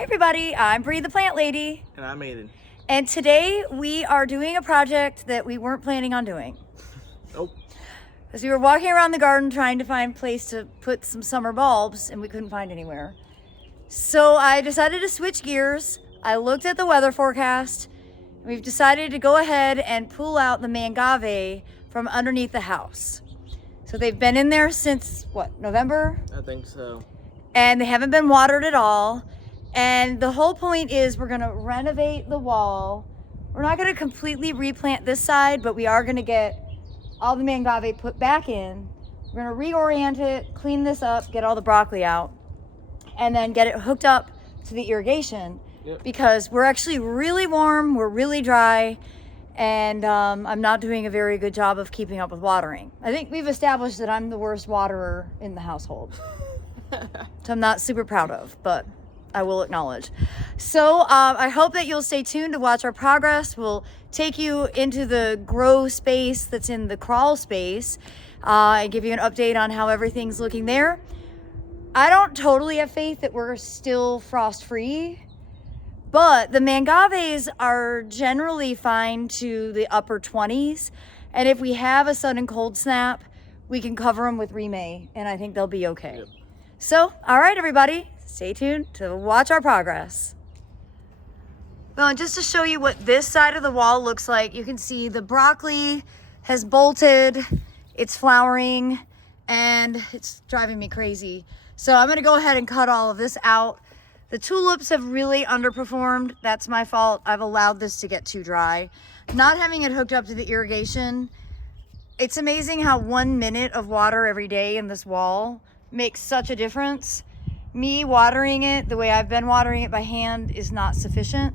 Hi everybody, I'm Bree the Plant Lady. And I'm Aiden. And today we are doing a project that we weren't planning on doing. Nope. Because we were walking around the garden trying to find a place to put some summer bulbs and we couldn't find anywhere. So I decided to switch gears. I looked at the weather forecast. We've decided to go ahead and pull out the mangave from underneath the house. So they've been in there since, what, November? I think so. And they haven't been watered at all. And the whole point is we're gonna renovate the wall. We're not gonna completely replant this side, but we are gonna get all the mangave put back in. We're gonna reorient it, clean this up, get all the broccoli out, and then get it hooked up to the irrigation. Yep. Because we're actually really warm, we're really dry, and I'm not doing a very good job of keeping up with watering. I think we've established that I'm the worst waterer in the household. So I'm not super proud of, but I will acknowledge. So I hope that you'll stay tuned to watch our progress. We'll take you into the grow space that's in the crawl space and give you an update on how everything's looking there. I don't totally have faith that we're still frost free, but the mangaves are generally fine to the upper 20s. And if we have a sudden cold snap, we can cover them with remay and I think they'll be okay. Yep. So, all right, everybody, stay tuned to watch our progress. Well, and just to show you what this side of the wall looks like, you can see the broccoli has bolted, it's flowering, and it's driving me crazy. So I'm gonna go ahead and cut all of this out. The tulips have really underperformed. That's my fault. I've allowed this to get too dry. Not having it hooked up to the irrigation, it's amazing how 1 minute of water every day in this wall makes such a difference. Me watering it the way I've been watering it by hand is not sufficient,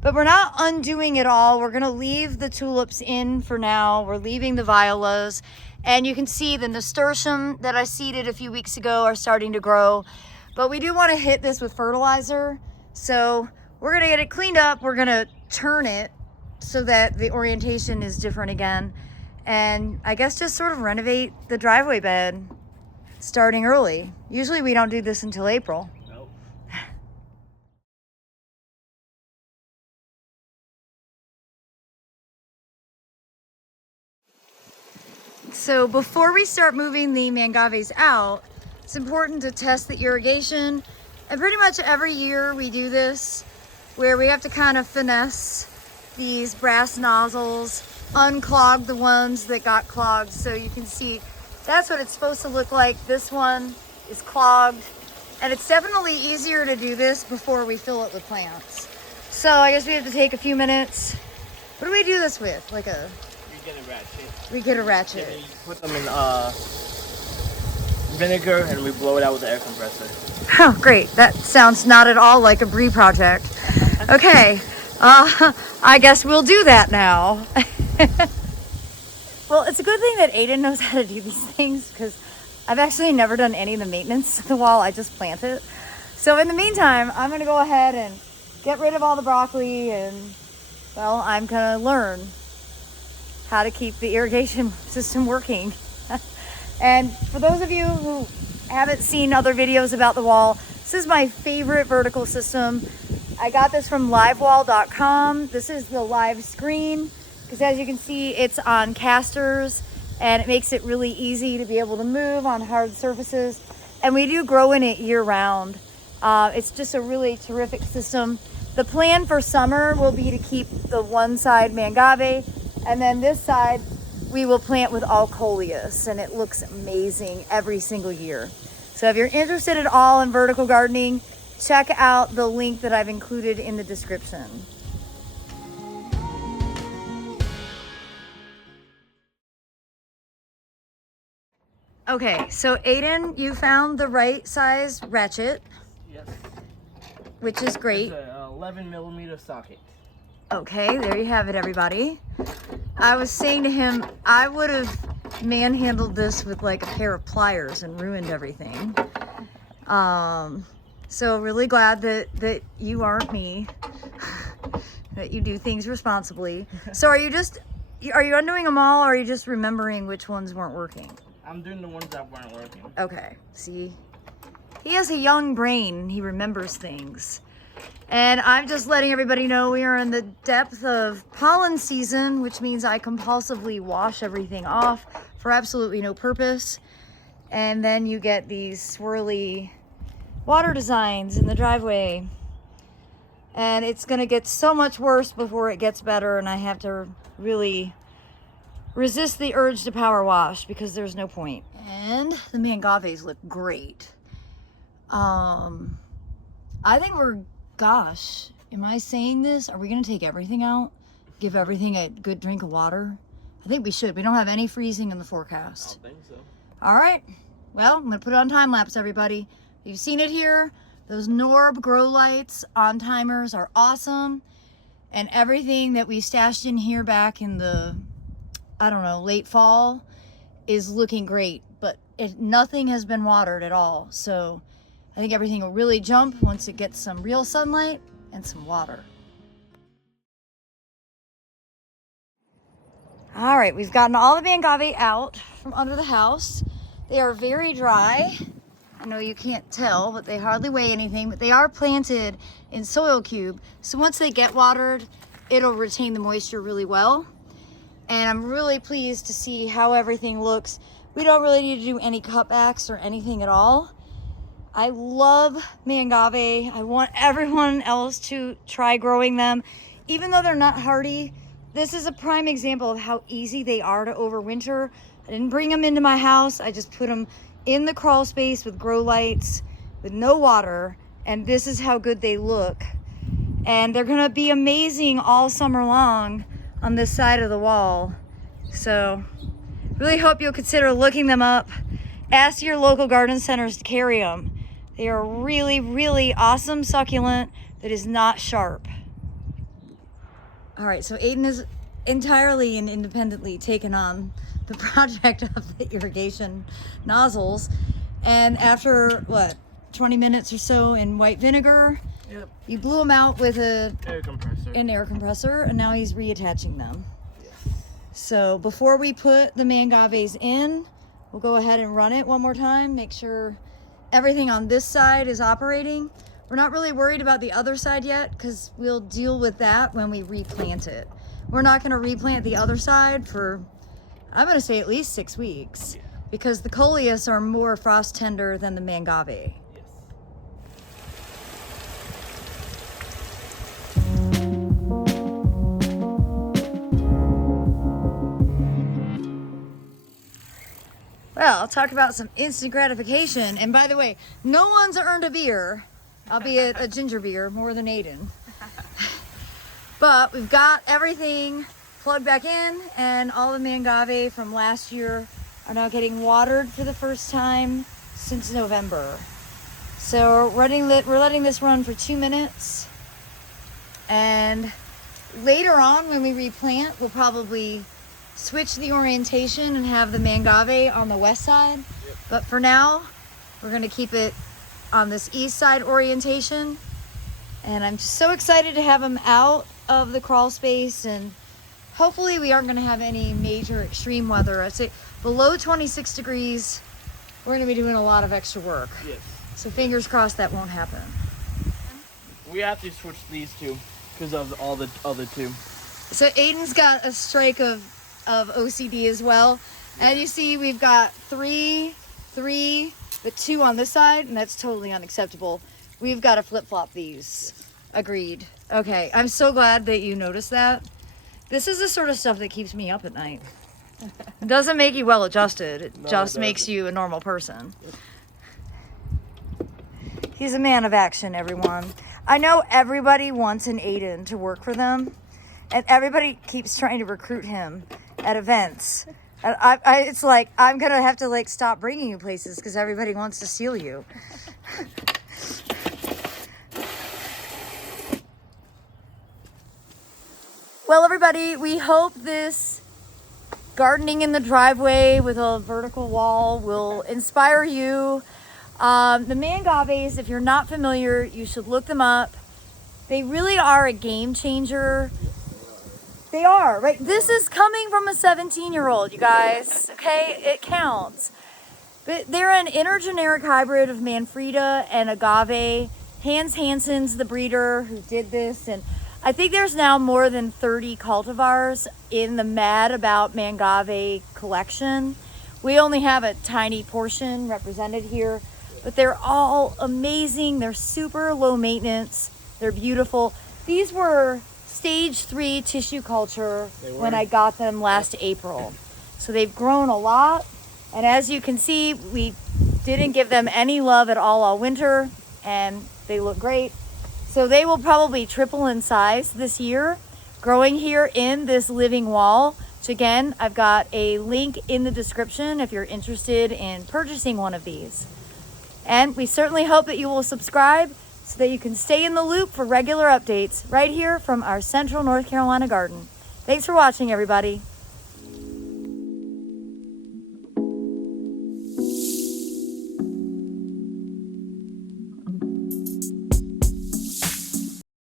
but we're not undoing it all. We're gonna leave the tulips in for now. We're leaving the violas, and you can see the nasturtium that I seeded a few weeks ago are starting to grow, but we do wanna hit this with fertilizer. So we're gonna get it cleaned up. We're gonna turn it so that the orientation is different again. And I guess just sort of renovate the driveway bed starting early. Usually we don't do this until April. Nope. So before we start moving the mangaves out, it's important to test the irrigation. And pretty much every year we do this, where we have to kind of finesse these brass nozzles, unclog the ones that got clogged. So you can see that's what it's supposed to look like. This one is clogged, and it's definitely easier to do this before we fill it with plants. So I guess we have to take a few minutes. What do we do this with? Like a... You get a ratchet. We get a ratchet. And you put them in vinegar and we blow it out with the air compressor. Oh, great. That sounds not at all like a Brie project. Okay, I guess we'll do that now. Well, it's a good thing that Aiden knows how to do these things because I've actually never done any of the maintenance to the wall. I just plant it. So in the meantime, I'm going to go ahead and get rid of all the broccoli and, well, I'm going to learn how to keep the irrigation system working. And for those of you who haven't seen other videos about the wall, this is my favorite vertical system. I got this from livewall.com. This is the live screen, because as you can see, it's on casters and it makes it really easy to be able to move on hard surfaces. And we do grow in it year round. It's just a really terrific system. The plan for summer will be to keep the one side mangave, and then this side we will plant with all coleus, and it looks amazing every single year. So if you're interested at all in vertical gardening, check out the link that I've included in the description. Okay, so Aiden, you found the right size ratchet. Yes. Which is great. It's an 11mm socket. Okay, there you have it, everybody. I was saying to him, I would have manhandled this with like a pair of pliers and ruined everything. So really glad that you aren't me, that you do things responsibly. So are you undoing them all, or are you just remembering which ones weren't working? I'm doing the ones that weren't working. Okay, see, he has a young brain, he remembers things. And I'm just letting everybody know we are in the depth of pollen season, which means I compulsively wash everything off for absolutely no purpose. And then you get these swirly water designs in the driveway. And it's gonna get so much worse before it gets better, and I have to really resist the urge to power wash because there's no point. And the mangaves look great. I think gosh, am I saying this? Are we gonna take everything out? Give everything a good drink of water? I think we should. We don't have any freezing in the forecast. I don't think so. All right, well, I'm gonna put it on time lapse, everybody. You've seen it here. Those Norb grow lights on timers are awesome. And everything that we stashed in here back in the, I don't know, late fall is looking great, but nothing has been watered at all. So I think everything will really jump once it gets some real sunlight and some water. All right, we've gotten all the Mangave out from under the house. They are very dry. I know you can't tell, but they hardly weigh anything, but they are planted in soil cube. So once they get watered, it'll retain the moisture really well. And I'm really pleased to see how everything looks. We don't really need to do any cutbacks or anything at all. I love Mangave. I want everyone else to try growing them. Even though they're not hardy, this is a prime example of how easy they are to overwinter. I didn't bring them into my house. I just put them in the crawl space with grow lights with no water, and this is how good they look. And they're gonna be amazing all summer long on this side of the wall. So really hope you'll consider looking them up. Ask your local garden centers to carry them. They are really, really awesome succulent that is not sharp. All right, so Aiden is entirely and independently taken on the project of the irrigation nozzles. And after, what, 20 minutes or so in white vinegar, Yep. you blew them out with an Air compressor. and now he's reattaching them. Yes. So before we put the Mangaves in, we'll go ahead and run it one more time, make sure everything on this side is operating. We're not really worried about the other side yet because we'll deal with that when we replant it. We're not going to replant the other side for, I'm going to say, at least 6 weeks, because the coleus are more frost tender than the Mangave. Yes. Well, I'll talk about some instant gratification. And by the way, no one's earned a beer, albeit a ginger beer, more than Aiden. But we've got everything plugged back in, and all the Mangave from last year are now getting watered for the first time since November. So we're letting this run for 2 minutes. And later on, when we replant, we'll probably switch the orientation and have the Mangave on the west side. Yep. But for now, we're gonna keep it on this east side orientation. And I'm just so excited to have them out of the crawl space, and hopefully we aren't gonna have any major extreme weather. I'd say below 26 degrees, we're gonna be doing a lot of extra work. Yes. So fingers crossed that won't happen. We have to switch these two because of all the other two. So Aiden's got a strike of OCD as well. And you see we've got three, but 2 on this side, and that's totally unacceptable. We've got to flip-flop these. Agreed. Okay, I'm so glad that you noticed that. This is the sort of stuff that keeps me up at night. It doesn't make you well adjusted, it just makes you a normal person. He's a man of action, everyone. I know everybody wants an Aiden to work for them, and everybody keeps trying to recruit him at events. And it's like, I'm gonna have to like stop bringing you places because everybody wants to steal you. Well, everybody, we hope this gardening in the driveway with a vertical wall will inspire you. The Mangaves, if you're not familiar, you should look them up. They really are a game changer. They are, right? This is coming from a 17-year-old, you guys, okay? It counts. But they're an intergeneric hybrid of Manfreda and Agave. Hans Hansen's the breeder who did this, and I think there's now more than 30 cultivars in the Mad About Mangave collection. We only have a tiny portion represented here, but they're all amazing. They're super low maintenance. They're beautiful. These were stage 3 tissue culture when I got them last April. So they've grown a lot. And as you can see, we didn't give them any love at all winter, and they look great. So they will probably triple in size this year, growing here in this living wall. So again, I've got a link in the description if you're interested in purchasing one of these. And we certainly hope that you will subscribe so that you can stay in the loop for regular updates right here from our Central North Carolina garden. Thanks for watching, everybody.